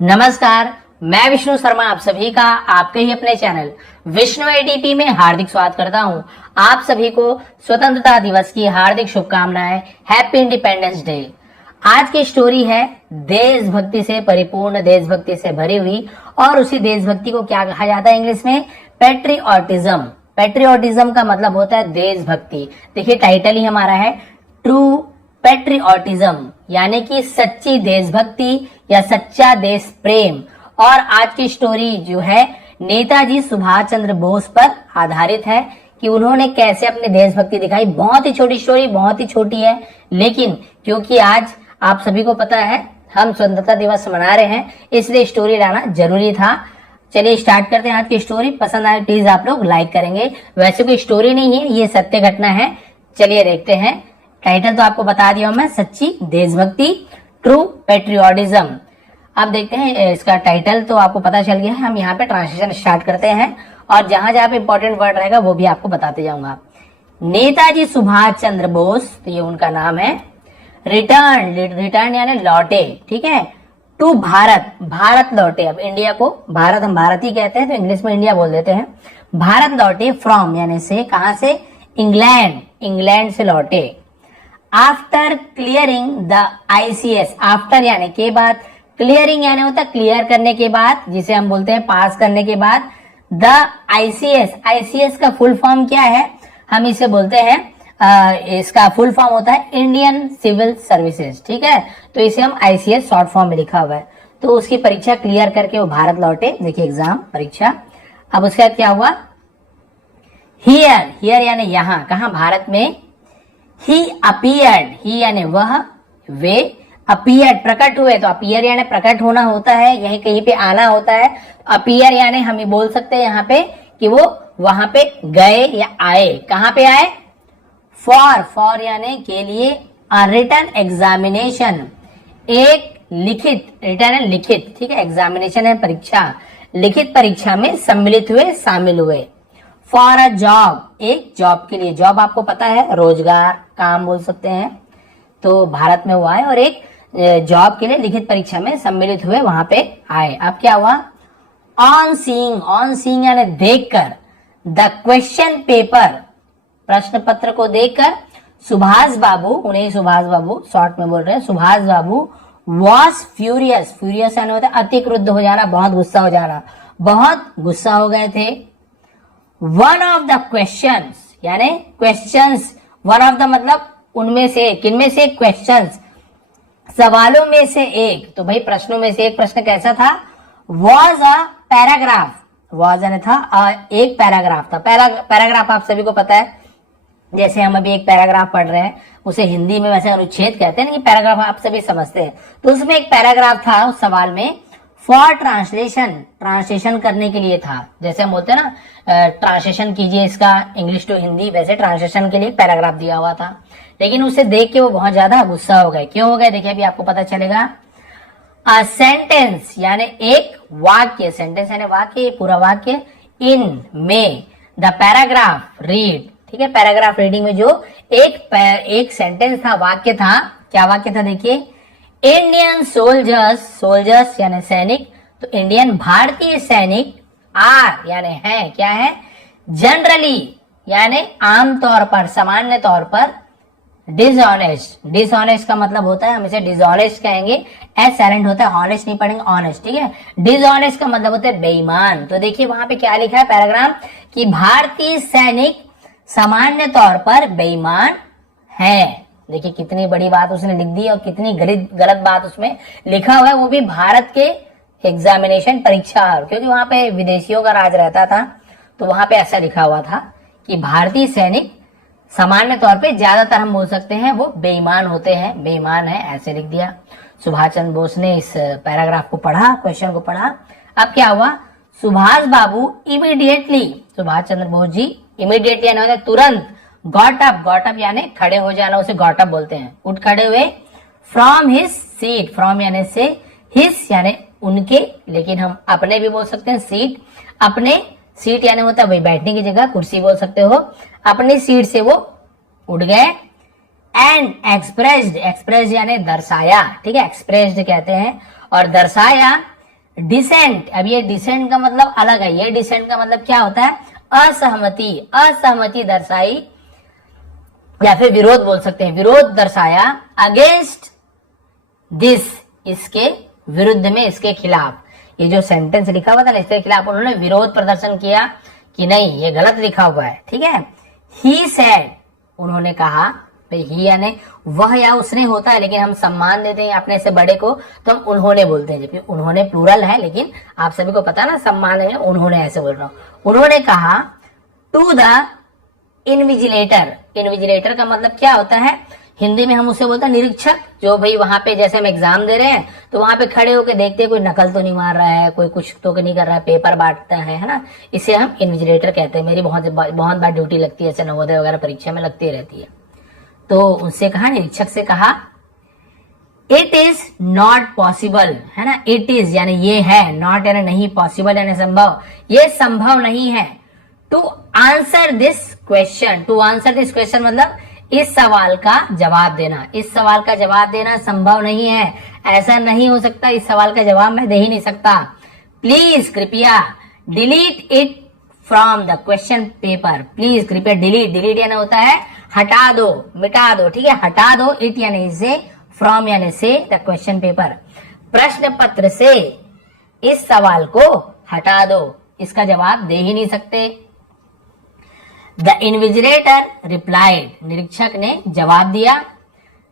नमस्कार, मैं विष्णु शर्मा आप सभी का आपके ही अपने चैनल विष्णु एडीपी में हार्दिक स्वागत करता हूं। आप सभी को स्वतंत्रता दिवस की हार्दिक शुभकामनाएं। Happy independence day. आज की स्टोरी है देशभक्ति से परिपूर्ण, देशभक्ति से भरी हुई, और उसी देशभक्ति को क्या कहा जाता है इंग्लिश में? पेट्रियोटिज्म। पेट्रियोटिज्म का मतलब होता है देशभक्ति। देखिए टाइटल ही हमारा है ट्रू पेट्रियोटिज्म, यानी कि सच्ची देशभक्ति या सच्चा देश प्रेम। और आज की स्टोरी जो है नेताजी सुभाष चंद्र बोस पर आधारित है कि उन्होंने कैसे अपनी देशभक्ति दिखाई। बहुत ही छोटी स्टोरी, बहुत ही छोटी है, लेकिन क्योंकि आज आप सभी को पता है हम स्वतंत्रता दिवस मना रहे हैं, इसलिए स्टोरी लाना जरूरी था। चलिए स्टार्ट करते हैं आज की स्टोरी। पसंद आए प्लीज आप लोग लाइक करेंगे। वैसे कोई स्टोरी नहीं है, ये सत्य घटना है। चलिए देखते हैं। टाइटल तो आपको बता दिया मैं, सच्ची देशभक्ति, ट्रू पेट्रियोटिज्म। अब देखते हैं इसका टाइटल तो आपको पता चल गया है। हम यहाँ पे ट्रांसलेशन स्टार्ट करते हैं और जहां जहां पे इंपॉर्टेंट वर्ड रहेगा वो भी आपको बताते जाऊंगा। नेताजी सुभाष चंद्र बोस, तो ये उनका नाम है। रिटर्न यानी लौटे, ठीक है। टू भारत, भारत लौटे। अब इंडिया को भारत, हम भारत ही कहते हैं तो इंग्लिश में इंडिया बोल देते हैं। भारत लौटे, फ्रॉम यानी से, कहां से? इंग्लैंड, इंग्लैंड से लौटे। After clearing the ICS, after यानी के बाद, क्लियरिंग यानी होता है क्लियर करने के बाद, जिसे हम बोलते हैं पास करने के बाद। द आईसीएस, आईसीएस का फुल फॉर्म क्या है? हम इसे बोलते हैं इसका फुल फॉर्म होता है इंडियन सिविल सर्विसेज, ठीक है। तो इसे हम आईसीएस शॉर्ट फॉर्म में लिखा हुआ है। तो उसकी परीक्षा क्लियर करके वो भारत लौटे। देखिए एग्जाम, परीक्षा। अब उसके बाद क्या हुआ? हियर, हियर यानी यहाँ, कहा? भारत में। ही अपीयर्ड, ही यानी वह, वे, अपीयर्ड प्रकट हुए। तो अपीयर यानी प्रकट होना होता है, यही कहीं पे आना होता है। अपीयर यानी हम बोल सकते हैं यहाँ पे कि वो वहां पे गए या आए। कहाँ पे आए? फॉर यानी के लिए। रिटन एग्जामिनेशन, एक लिखित, रिटन है लिखित, ठीक है। एग्जामिनेशन है परीक्षा, लिखित परीक्षा में सम्मिलित हुए, शामिल हुए। फॉर अ जॉब, एक जॉब के लिए। जॉब आपको पता है रोजगार, काम बोल सकते हैं। तो भारत में हुआ है और एक जॉब के लिए लिखित परीक्षा में सम्मिलित हुए, वहां पे आए। अब क्या हुआ? ऑन सीइंग यानी देखकर, द क्वेश्चन पेपर, प्रश्न पत्र को देखकर, सुभाष बाबू, उन्हें सुभाष बाबू शॉर्ट में बोल रहे हैं, सुभाष बाबू वॉज फ्यूरियस, फ्यूरियस यानी होता है अति क्रुद्ध हो जाना, बहुत गुस्सा हो जाना, बहुत गुस्सा हो गए थे। वन ऑफ द क्वेश्चंस यानी क्वेश्चंस, वन ऑफ द मतलब उनमें से, किनमें से? क्वेश्चंस, सवालों में से एक। तो भाई प्रश्नों में से एक प्रश्न कैसा था? वॉज अ पैराग्राफ, वॉज यानी था, एक पैराग्राफ था। पैराग्राफ आप सभी को पता है, जैसे हम अभी एक पैराग्राफ पढ़ रहे हैं, उसे हिंदी में वैसे अनुच्छेद कहते हैं ना, कि पैराग्राफ आप सभी समझते हैं। तो उसमें एक पैराग्राफ था उस सवाल में, फॉर ट्रांसलेशन, ट्रांसलेशन करने के लिए था। जैसे हम बोलते हैं ना ट्रांसलेशन कीजिए इसका इंग्लिश टू हिंदी, वैसे ट्रांसलेशन के लिए पैराग्राफ दिया हुआ था। लेकिन उसे देख के वो बहुत ज्यादा गुस्सा हो गए। क्यों हो गए? देखिए अभी आपको पता चलेगा। अ सेंटेंस यानी एक वाक्य, सेंटेंस यानी वाक्य, पूरा वाक्य। इन में द पैराग्राफ रीड, ठीक है। पैराग्राफ रीडिंग में जो एक सेंटेंस था, वाक्य था। क्या वाक्य था? देखिए, इंडियन सोल्जर्स, सोल्जर्स यानी सैनिक, तो इंडियन भारतीय सैनिक, आर यानी है, क्या है? जनरली यानी आमतौर पर, सामान्य तौर पर, डिसऑनेस्ट, डिसऑनेस्ट का मतलब होता है, हम इसे डिसऑनेस्ट कहेंगे, एस साइलेंट होता है, ऑनेस्ट नहीं पढ़ेंगे, ऑनेस्ट, ठीक है। डिसऑनेस्ट का मतलब होता है बेईमान। तो देखिए वहां पे क्या लिखा है पैराग्राफ, कि भारतीय सैनिक सामान्य तौर पर बेईमान है। देखिए कितनी बड़ी बात उसने लिख दी और कितनी गलत बात उसमें लिखा हुआ है, वो भी भारत के एग्जामिनेशन परीक्षा, क्योंकि वहां पे विदेशियों का राज रहता था। तो वहां पे ऐसा लिखा हुआ था कि भारतीय सैनिक सामान्य तौर पे, ज्यादातर हम बोल सकते हैं, वो बेईमान होते हैं, बेईमान है, ऐसे लिख दिया। सुभाष चंद्र बोस ने इस पैराग्राफ को पढ़ा, क्वेश्चन को पढ़ा। अब क्या हुआ? सुभाष बाबू इमीडिएटली, सुभाष चंद्र बोस जी इमीडिएटली यानी तुरंत, गॉट अप यानी खड़े हो जाना, उसे गॉट अप बोलते हैं, उठ खड़े हुए। फ्रॉम हिज सीट, फ्रॉम यानी से, हिज यानी उनके, लेकिन हम अपने भी बोल सकते हैं, सीट, अपने, सीट यानी होता है वही बैठने की जगह, कुर्सी बोल सकते हो। अपनी सीट से वो उठ गए। एंड एक्सप्रेस्ड, एक्सप्रेस्ड यानी दर्शाया, ठीक है, एक्सप्रेस्ड कहते हैं, और दर्शाया डिसेंट, अब ये डिसेंट का मतलब अलग है, ये डिसेंट का मतलब क्या होता है, असहमति, असहमति दर्शाई या फिर विरोध बोल सकते हैं, विरोध दर्शाया अगेंस्ट दिस, इसके विरुद्ध में, इसके खिलाफ। ये जो सेंटेंस लिखा हुआ था ना इसके खिलाफ उन्होंने विरोध प्रदर्शन किया कि नहीं ये गलत लिखा हुआ है, ठीक है। ही सेड, उन्होंने कहा, भाई ही यानी वह या उसने होता है, लेकिन हम सम्मान देते हैं अपने से बड़े को तो हम उन्होंने बोलते हैं, जबकि उन्होंने प्लूरल है, लेकिन आप सभी को पता ना सम्मान है, उन्होंने ऐसे बोल रहा हूं। उन्होंने कहा टू द इनविजिलेटर, इनविजिलेटर का मतलब क्या होता है, हिंदी में हम उसे बोलते हैं निरीक्षक, जो भाई वहां पे जैसे हम एग्जाम दे रहे हैं तो वहां पे खड़े होकर देखते हैं कोई नकल तो नहीं मार रहा है, कोई कुछ तो नहीं कर रहा है, पेपर बांटता है ना, इसे हम इन्विजिलेटर कहते हैं। मेरी बहुत बार ड्यूटी लगती है, ऐसे नवोदय वगैरह परीक्षा में लगती रहती है। तो उनसे कहा, निरीक्षक से कहा, इट इज नॉट पॉसिबल, है ना, इट इज यानी ये है, नॉट यानी नहीं, पॉसिबल यानी संभव, ये संभव नहीं है, to answer this question, to answer this question मतलब इस सवाल का जवाब देना, इस सवाल का जवाब देना संभव नहीं है, ऐसा नहीं हो सकता, इस सवाल का जवाब मैं दे ही नहीं सकता। प्लीज कृपया delete it from the question paper, please कृपया डिलीट, डिलीट यानी होता है हटा दो, मिटा दो, ठीक है, हटा दो, इट यानी इसे, फ्रॉम यानी से, द क्वेश्चन पेपर, प्रश्न पत्र से इस सवाल को हटा दो, इसका जवाब दे ही नहीं सकते। द इन्विजिलेटर रिप्लाइड, निरीक्षक ने जवाब दिया,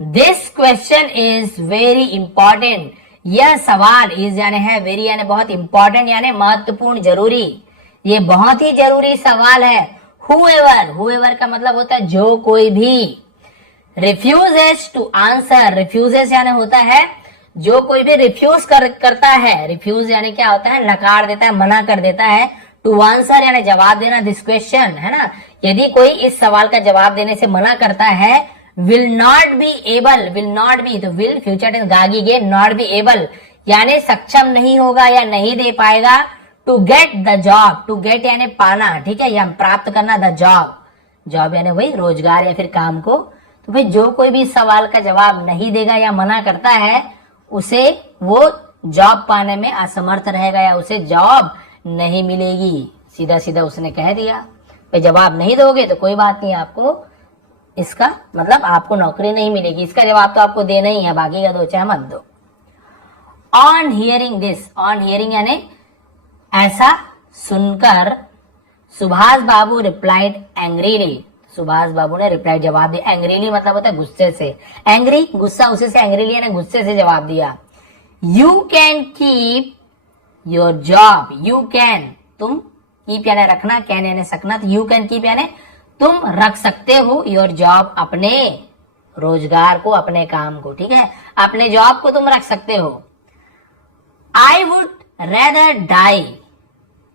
this question is very important, यह सवाल इज यानी है, वेरी यानी बहुत, इंपॉर्टेंट यानी महत्वपूर्ण, जरूरी, ये बहुत ही जरूरी सवाल है। हुएवर, हुएवर का मतलब होता है जो कोई भी, रिफ्यूजेस टू आंसर, रिफ्यूजेस यानी होता है जो कोई भी रिफ्यूज करता है, रिफ्यूज यानी क्या होता है, नकार देता है, मना कर देता है, टू आंसर यानी जवाब देना, दिस क्वेश्चन, है ना, यदि कोई इस सवाल का जवाब देने से मना करता है, will not be able, will not be तो विल फ्यूचर टेंस गागी गे, नॉट बी एबल यानी सक्षम नहीं होगा या नहीं दे पाएगा, to get the job, to get यानी पाना, ठीक है, या प्राप्त करना, द जॉब, जॉब यानी वही रोजगार या फिर काम को। तो भाई जो कोई भी सवाल का जवाब नहीं देगा या मना करता है, उसे वो जॉब पाने में असमर्थ रहेगा या उसे जॉब नहीं मिलेगी, सीधा सीधा उसने कह दिया। भाई जवाब नहीं दोगे तो कोई बात नहीं, आपको इसका मतलब आपको नौकरी नहीं मिलेगी, इसका जवाब तो आपको देना ही है, बाकी का दो चाहे मत दो। On hearing this, on hearing यानी ऐसा सुनकर, सुभाष बाबू रिप्लाइड एंग्रीली, सुभाष बाबू ने रिप्लाई जवाब दिया, एंग्रीली मतलब होता है गुस्से से, एंग्री गुस्सा, उसी से एंग्रीली यानी गुस्से से जवाब दिया। You can keep your job, you can तुम, कीप यानी रखना, कैन यानी सकना, तो यू कैन कीप यानी तुम रख सकते हो, योर जॉब अपने रोजगार को, अपने काम को, ठीक है, अपने जॉब को तुम रख सकते हो। I would rather die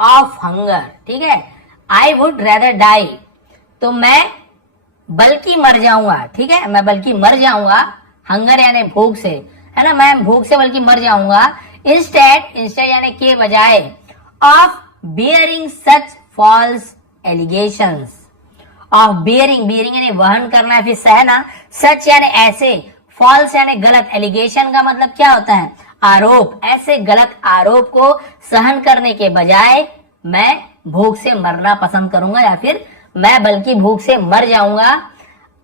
of hunger, ठीक है, आई वुड रेदर डाई तो मैं बल्कि मर जाऊंगा, ठीक है, मैं बल्कि मर जाऊंगा, हंगर यानी भूख से, है ना, मैं भूख से बल्कि मर जाऊंगा, इंस्टेड, इंस्टेड यानी के बजाय, of bearing such false allegations, of bearing, bearing यानी वहन करना फिर सहना, सच यानी ऐसे, फॉल्स यानी गलत, एलिगेशन का मतलब क्या होता है, आरोप, ऐसे गलत आरोप को सहन करने के बजाय मैं भूख से मरना पसंद करूंगा या फिर मैं बल्कि भूख से मर जाऊंगा।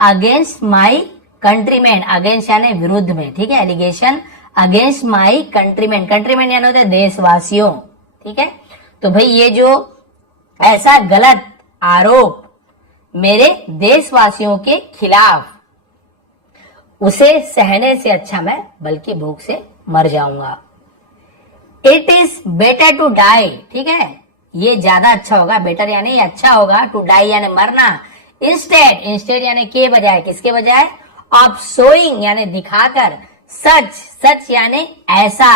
अगेंस्ट माई कंट्रीमैन, अगेंस्ट यानी विरुद्ध में, ठीक है, allegation against my countryman, countryman यानी होता है देशवासियों, ठीक है। तो भाई ये जो ऐसा गलत आरोप मेरे देशवासियों के खिलाफ, उसे सहने से अच्छा मैं बल्कि भूख से मर जाऊंगा। It is better to die, ठीक है, ये ज्यादा अच्छा होगा, बेटर यानी अच्छा होगा, टू डाई यानी मरना, इंस्टेड, इंस्टेड यानी के बजाय, किसके बजाय, ऑफ शोइंग यानी दिखाकर, सच, सच यानी ऐसा,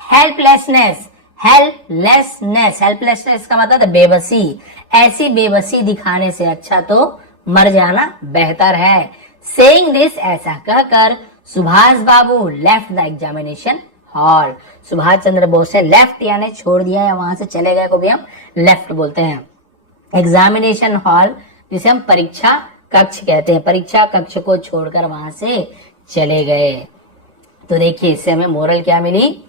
हेल्पलेसनेस, हेल्पलेसनेस, हेल्पलेसनेस का मतलब बेबसी, ऐसी बेबसी दिखाने से अच्छा तो मर जाना बेहतर है। सेइंग दिस, ऐसा कहकर Subhash Babu left the examination hall, Subhash Chandra Bose ने लेफ्ट यानी छोड़ दिया या वहां से चले गए को भी हम लेफ्ट बोलते हैं। एग्जामिनेशन हॉल जिसे हम परीक्षा कक्ष कहते हैं, परीक्षा कक्ष को छोड़कर वहां से चले गए। तो देखिए इससे हमें मोरल क्या मिली,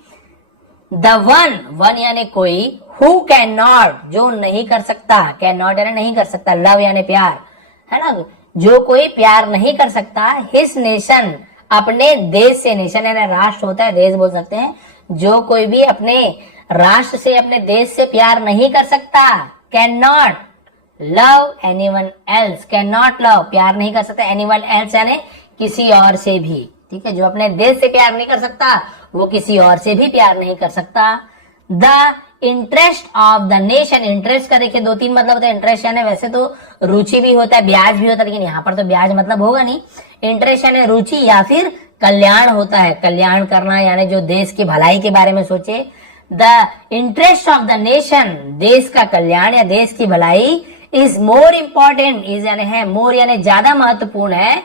द वन यानी कोई, हु कैन नॉट जो नहीं कर सकता, कैन नॉट यानी नहीं कर सकता, लव यानी प्यार, है ना, जो कोई प्यार नहीं कर सकता, हिज नेशन अपने देश से, नेशन यानी राष्ट्र होता है, देश बोल सकते हैं, जो कोई भी अपने राष्ट्र से, अपने देश से प्यार नहीं कर सकता, can not love anyone else, can not love प्यार नहीं कर सकता, एनीवन एल्स यानी किसी और से भी, ठीक है, जो अपने देश से प्यार नहीं कर सकता वो किसी और से भी प्यार नहीं कर सकता। The interest of the nation, interest का देखिए 2-3 मतलब होता है, इंटरेस्ट यानी वैसे तो रुचि भी होता है, ब्याज भी होता है, लेकिन यहाँ पर तो ब्याज मतलब होगा नहीं, इंटरेस्ट यानी रुचि या फिर कल्याण होता है, कल्याण करना यानी जो देश की भलाई के बारे में सोचे। The interest of the nation, देश का कल्याण या देश की भलाई, इज मोर इंपॉर्टेंट, इज यानी है, मोर यानी ज्यादा महत्वपूर्ण है,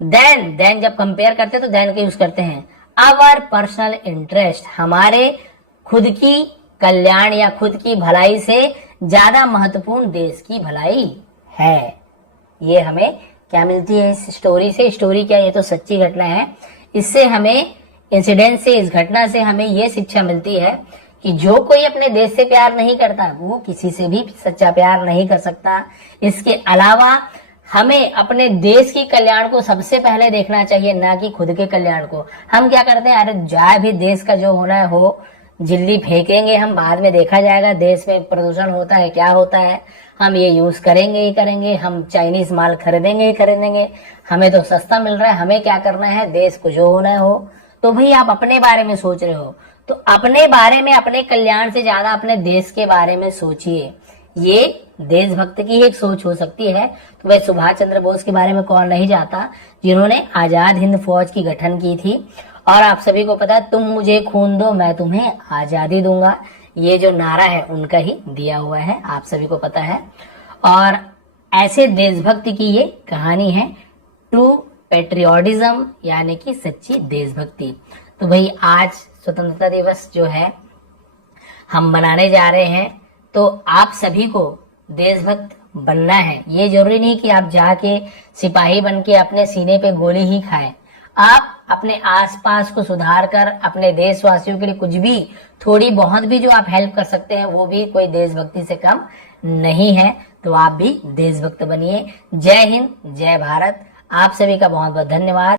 देन जब कंपेयर करते हैं तो देन का यूज करते हैं, आवर पर्सनल इंटरेस्ट, हमारे खुद की कल्याण या खुद की भलाई से ज्यादा महत्वपूर्ण देश की भलाई है। ये हमें क्या मिलती है इस स्टोरी से, स्टोरी क्या, ये तो सच्ची घटना है, इससे हमें इंसिडेंट से, इस घटना से हमें ये शिक्षा मिलती है कि जो कोई अपने देश से प्यार नहीं करता वो किसी से भी सच्चा प्यार नहीं कर सकता। इसके अलावा हमें अपने देश की कल्याण को सबसे पहले देखना चाहिए, ना कि खुद के कल्याण को। हम क्या करते हैं, अरे जाए भी, देश का जो होना है हो, झिल्ली फेंकेंगे हम, बाद में देखा जाएगा देश में प्रदूषण होता है क्या होता है, हम ये यूज करेंगे ही करेंगे, हम चाइनीज माल खरीदेंगे ही खरीदेंगे, हमें तो सस्ता मिल रहा है, हमें क्या करना है, देश को जो होना हो। तो भाई आप अपने बारे में सोच रहे हो तो अपने बारे में, अपने कल्याण से ज्यादा अपने देश के बारे में सोचिए, ये देशभक्त की एक सोच हो सकती है। तो वह सुभाष चंद्र बोस के बारे में कौन नहीं जानता, जिन्होंने आजाद हिंद फौज की गठन की थी, और आप सभी को पता है, तुम मुझे खून दो मैं तुम्हें आजादी दूंगा, ये जो नारा है उनका ही दिया हुआ है, आप सभी को पता है। और ऐसे देशभक्ति की ये कहानी है, ट्रू पेट्रियोटिज्म यानी कि सच्ची देशभक्ति। तो भाई आज स्वतंत्रता दिवस जो है हम मनाने जा रहे हैं, तो आप सभी को देशभक्त बनना है। ये जरूरी नहीं कि आप जाके सिपाही बन के अपने सीने पे गोली ही खाएं, आप अपने आसपास को सुधार कर अपने देशवासियों के लिए कुछ भी, थोड़ी बहुत भी जो आप हेल्प कर सकते हैं वो भी कोई देशभक्ति से कम नहीं है। तो आप भी देशभक्त बनिए। जय हिंद, जय भारत। आप सभी का बहुत बहुत धन्यवाद।